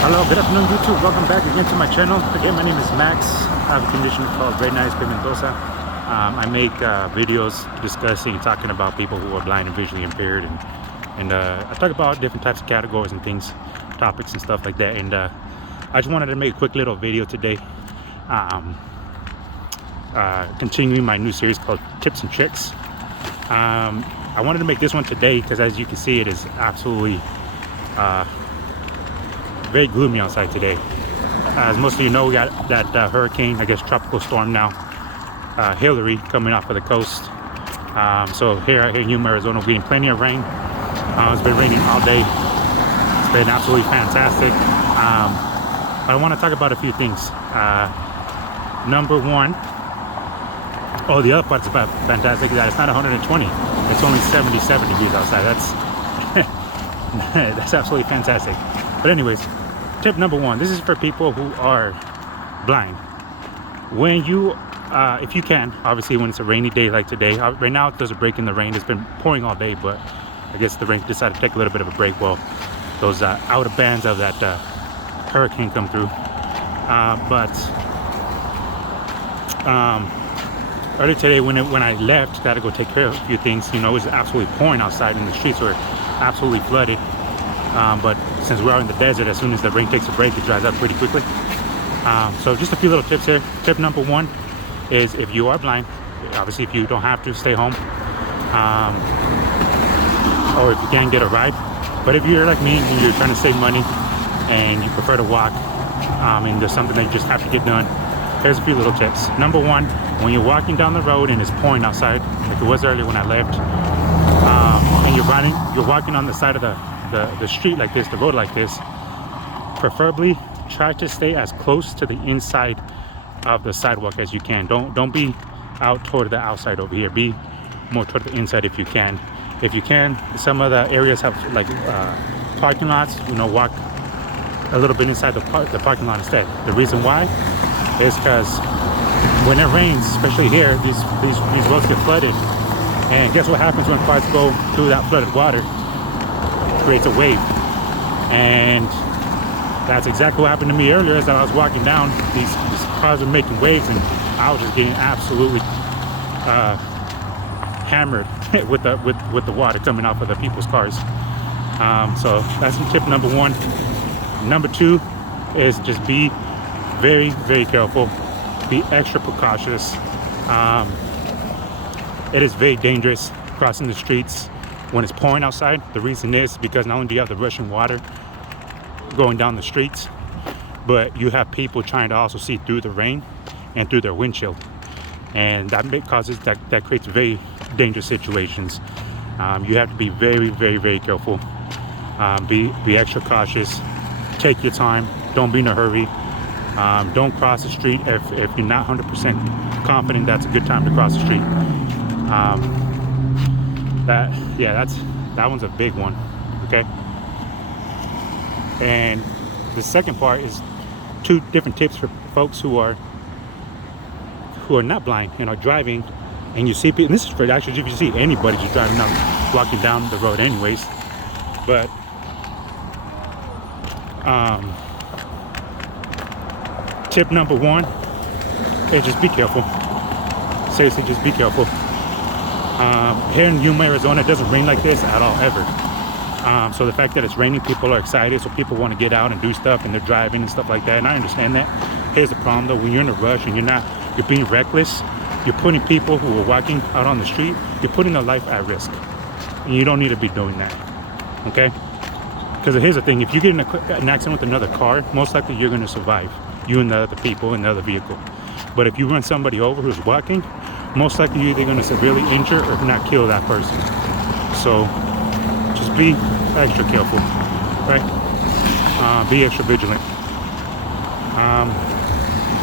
Hello, good afternoon YouTube. Welcome back again to my channel. Again, my name is Max. I have a condition called retinitis pigmentosa. I make videos discussing and talking about people who are blind and visually impaired, and I talk about different types of categories and things, topics and stuff like that. And I just wanted to make a quick little video today, continuing my new series called Tips and Tricks. I wanted to make this one today because, as you can see, it is absolutely very gloomy outside today. As most of you know, we got that hurricane, I guess tropical storm now, Hillary, coming off of the coast. So here in Yuma, Arizona, we're getting plenty of rain. It's been raining all day. It's been absolutely fantastic. But I want to talk about a few things. Number one, the other part's about fantastic is that it's not 120. It's only 77 degrees outside. That's absolutely fantastic. But anyways, tip number one, this is for people who are blind. When you, if you can, obviously when it's a rainy day like today, right now there's a break in the rain. It's been pouring all day, but I guess the rain decided to take a little bit of a break while those outer bands of that hurricane come through. Earlier today when I left, got to go take care of a few things. You know, it was absolutely pouring outside and the streets were absolutely flooded. But since we're out in the desert, as soon as the rain takes a break, it dries up pretty quickly. So just a few little tips here. Tip number one is, if you are blind, obviously if you don't have to, stay home. Or if you can, get a ride. But if you're like me and you're trying to save money and you prefer to walk, and there's something that you just have to get done, here's a few little tips. Number one, when you're walking down the road and it's pouring outside, like it was earlier when I left, and you're walking on the side of the street like this, the road like this, preferably try to stay as close to the inside of the sidewalk as you can. Don't be out toward the outside over here. Be more toward the inside if you can. If you can, some of the areas have like parking lots. You know, walk a little bit inside the parking lot instead. The reason why is because when it rains, especially here, these roads get flooded, and guess what happens when cars go through that flooded water? Creates a wave. And that's exactly what happened to me earlier. As I was walking down, these cars were making waves, and I was just getting absolutely hammered with the water coming off of the people's cars. So that's tip number one. Number two is just be very, very careful. Be extra precautious. It is very dangerous crossing the streets when it's pouring outside. The reason is because not only do you have the rushing water going down the streets, but you have people trying to also see through the rain and through their windshield, and that creates very dangerous situations. You have to be very, very, very careful. Be extra cautious. Take your time. Don't be in a hurry. Don't cross the street if you're not 100% confident that's a good time to cross the street. That one's a big one. Okay. And the second part is two different tips for folks who are not blind and are driving, and you see people. And this is for actually if you see anybody just driving up, walking down the road, anyways. But tip number one is just be careful. Seriously, just be careful. Here in Yuma, Arizona, it doesn't rain like this at all, ever. So the fact that it's raining, people are excited, so people want to get out and do stuff, and they're driving and stuff like that, and I understand that. Here's the problem though: when you're in a rush and you're being reckless, you're putting people who are walking out on the street, you're putting their life at risk, and you don't need to be doing that. Okay? Because here's the thing: if you get in an accident with another car, most likely you're going to survive, you and the other people in the other vehicle. But if you run somebody over who's walking, most likely you're either going to severely injure or not kill that person. So just be extra careful, right? Be extra vigilant.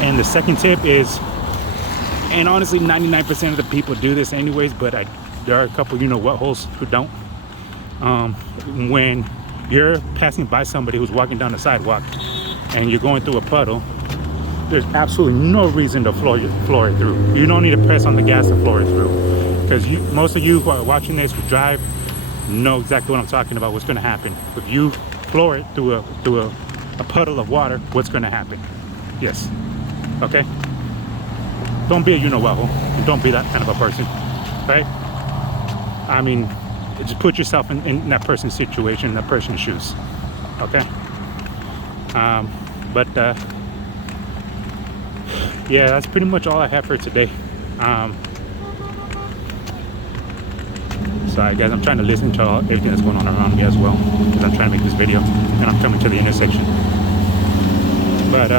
And the second tip is, and honestly 99% of the people do this anyways, but there are a couple what-holes who don't. When you're passing by somebody who's walking down the sidewalk and you're going through a puddle, there's absolutely no reason to floor it through. You don't need to press on the gas to floor it through, because most of you who are watching this who drive know exactly what I'm talking about. What's going to happen if you floor it through a a puddle of water, what's going to happen? Yes. Okay? Don't be a you-know-what, and don't be that kind of a person, right? I mean, just put yourself in that person's situation, that person's shoes, okay? Yeah, that's pretty much all I have for today. Sorry guys, I'm trying to listen to everything that's going on around me as well, because I'm trying to make this video, and I'm coming to the intersection. But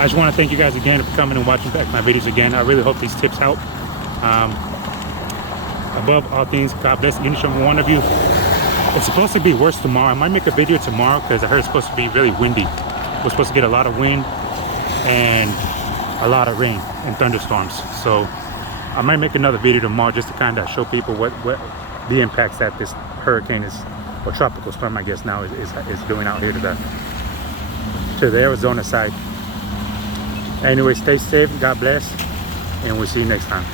I just want to thank you guys again for coming and watching back my videos again. I really hope these tips help. Above all things, God bless each and one of you. It's supposed to be worse tomorrow. I might make a video tomorrow because I heard it's supposed to be really windy. We're supposed to get a lot of wind and a lot of rain and thunderstorms. So I might make another video tomorrow just to kind of show people what the impacts that this hurricane is, or tropical storm I guess now, is doing out here to the Arizona side. Anyway, stay safe, God bless, and we'll see you next time.